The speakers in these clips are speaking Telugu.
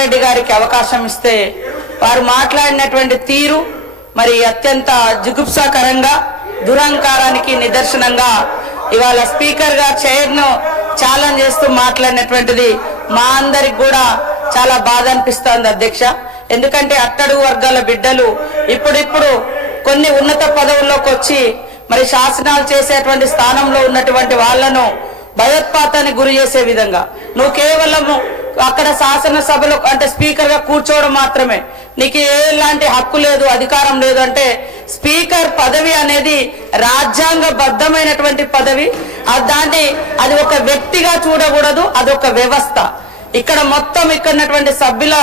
రెడ్డి గారికి అవకాశం ఇస్తే వారు మాట్లాడినటువంటి తీరు మరి అత్యంత జుగుప్సాకరంగా దురహంకారానికి నిదర్శనంగా ఇవాళ స్పీకర్ గా చైర్ ను ఛాలెంజ్ చేస్తూ మాట్లాడినటువంటిది మా అందరికి కూడా చాలా బాధ అనిపిస్తోంది అధ్యక్ష. ఎందుకంటే అట్టడుగు వర్గాల బిడ్డలు ఇప్పుడిప్పుడు కొన్ని ఉన్నత పదవుల్లోకి వచ్చి మరి శాసనాలు చేసేటువంటి స్థానంలో ఉన్నటువంటి వాళ్లను భయోత్పాతానికి గురి చేసే విధంగా నువ్వు కేవలము అక్కడ శాసనసభలో అంటే స్పీకర్ గా కూర్చోవడం మాత్రమే, నీకు ఎలాంటి హక్కు లేదు, అధికారం లేదు. అంటే స్పీకర్ పదవి అనేది రాజ్యాంగబద్ధమైనటువంటి పదవి. దాన్ని అది ఒక వ్యక్తిగా చూడకూడదు, అది ఒక వ్యవస్థ. ఇక్కడ మొత్తం ఇక్కడ సభ్యుల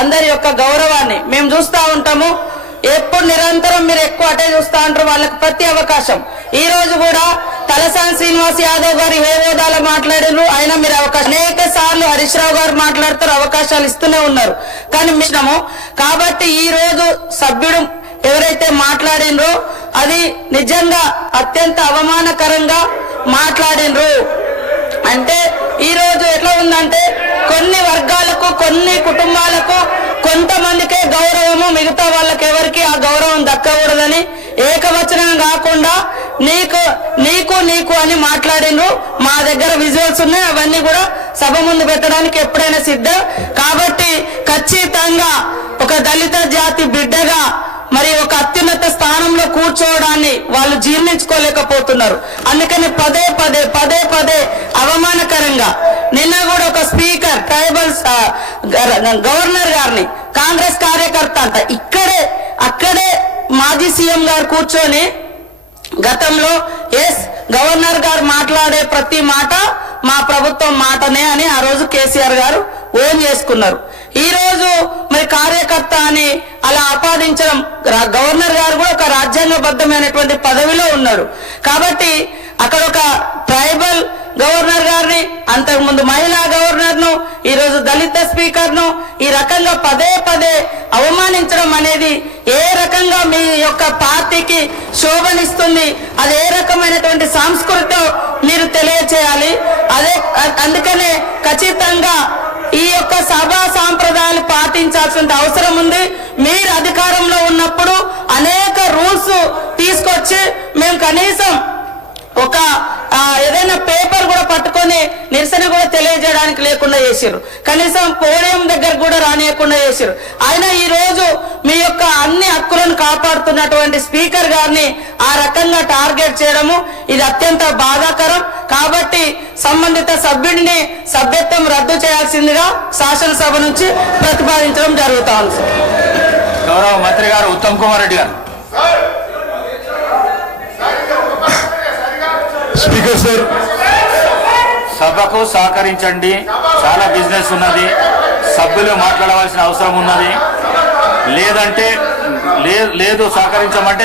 అందరి యొక్క గౌరవాన్ని మేము చూస్తూ ఉంటాము. ఎప్పుడు నిరంతరం మీరు ఎక్కువ అటే చూస్తా ఉంటారు, వాళ్ళకి ప్రతి అవకాశం. ఈ రోజు కూడా తలసాని శ్రీనివాస్ యాదవ్ గారు ఏ హోదాలో మాట్లాడారు, అయినా మీరు అవకాశం అనేక సార్లు హరీష్ రావు గారు మాట్లాడతారు, అవకాశాలు ఇస్తూనే ఉన్నారు. కానీ మిశ్రము కాబట్టి ఈ రోజు సభ్యుడు ఎవరైతే మాట్లాడినరో అది నిజంగా అత్యంత అవమానకరంగా మాట్లాడినరు. అంటే ఈ రోజు ఎట్లా ఉందంటే కొన్ని వర్గాలకు కొన్ని కుటుంబాలకు కొంతమందికే గౌరవము, మిగతా వాళ్ళకి ఎవరికి ఆ గౌరవం దక్కకూడదని ఏకవచనం కాకుండా నీకు నీకు నీకు అని మాట్లాడినరు. మా దగ్గర విజువల్స్ ఉన్నాయి, అవన్నీ కూడా సభ ముందు పెట్టడానికి ఎప్పుడైనా సిద్ధం. కాబట్టి ఖచ్చితంగా ఒక దళిత జాతి బిడ్డగా మరి ఒక అత్యున్నత స్థానంలో కూర్చోవడాన్ని వాళ్ళు జీర్ణించుకోలేకపోతున్నారు. అందుకని పదే పదే పదే పదే అవమానకరంగా నిన్న కూడా ఒక స్పీకర్ ట్రైబల్స్ గవర్నర్ గారిని కాంగ్రెస్ కార్యకర్త అంట అక్కడే మాజీ సీఎం గారు కూర్చొని గతంలో గవర్నర్ గారు మాట్లాడే ప్రతి మాట మా ప్రభుత్వం మాటనే అని ఆ రోజు కేసీఆర్ గారు ఓన్ చేసుకున్నారు. ఈ రోజు మరి కార్యకర్త అని అలా ఆపాదించడం, గవర్నర్ గారు కూడా ఒక రాజ్యాంగబద్ధమైనటువంటి పదవిలో ఉన్నాడు. కాబట్టి అక్కడ ఒక ట్రైబల్ గవర్నర్ గారిని, అంతకుముందు మహిళా గవర్నర్ ను, ఈ రోజు దళిత స్పీకర్ ను ఈ రకంగా పదే పదే అవమానించడం అనేది ఏ రకంగా మీ యొక్క పార్టీకి శోభనిస్తుంది, అది ఏ రకమైనటువంటి సంస్కృతి మీరు తెలియచేయాలి. అందుకనే ఖచ్చితంగా ఈ యొక్క సభా సాంప్రదాయాలు పాటించాల్సిన అవసరం ఉంది. మీరు అధికారంలో ఉన్నప్పుడు అనేక రూల్స్ తీసుకొచ్చి మేము కనీసం ఒక ఏదైనా పేపర్ కూడా పట్టుకొని నిరసన కూడా తెలియజేయడానికి లేకుండా చేశారు, కనీసం పోడియం దగ్గర కూడా రానియకుండా చేశారు. అయినా ఈ రోజు మీ యొక్క అన్ని హక్కులను కాపాడుతున్నటువంటి స్పీకర్ గారిని ఆ రకంగా టార్గెట్ చేయడము ఇది అత్యంత బాధాకరం. కాబట్టి సంబంధిత సభ్యుడిని సభ్యత్వం రద్దు చేయాల్సిందిగా శాసనసభ నుంచి ప్రతిపాదించడం జరుగుతా ఉంది. గౌరవ మంత్రి గారు ఉత్తమ్ కుమార్ రెడ్డి గారు. స్పీకర్ సార్, సభకు సహకరించండి, చాలా బిజినెస్ ఉన్నది, సభ్యులు మాట్లాడవలసిన అవసరం ఉన్నది. లేదంటే లేదు సహకరించమంటే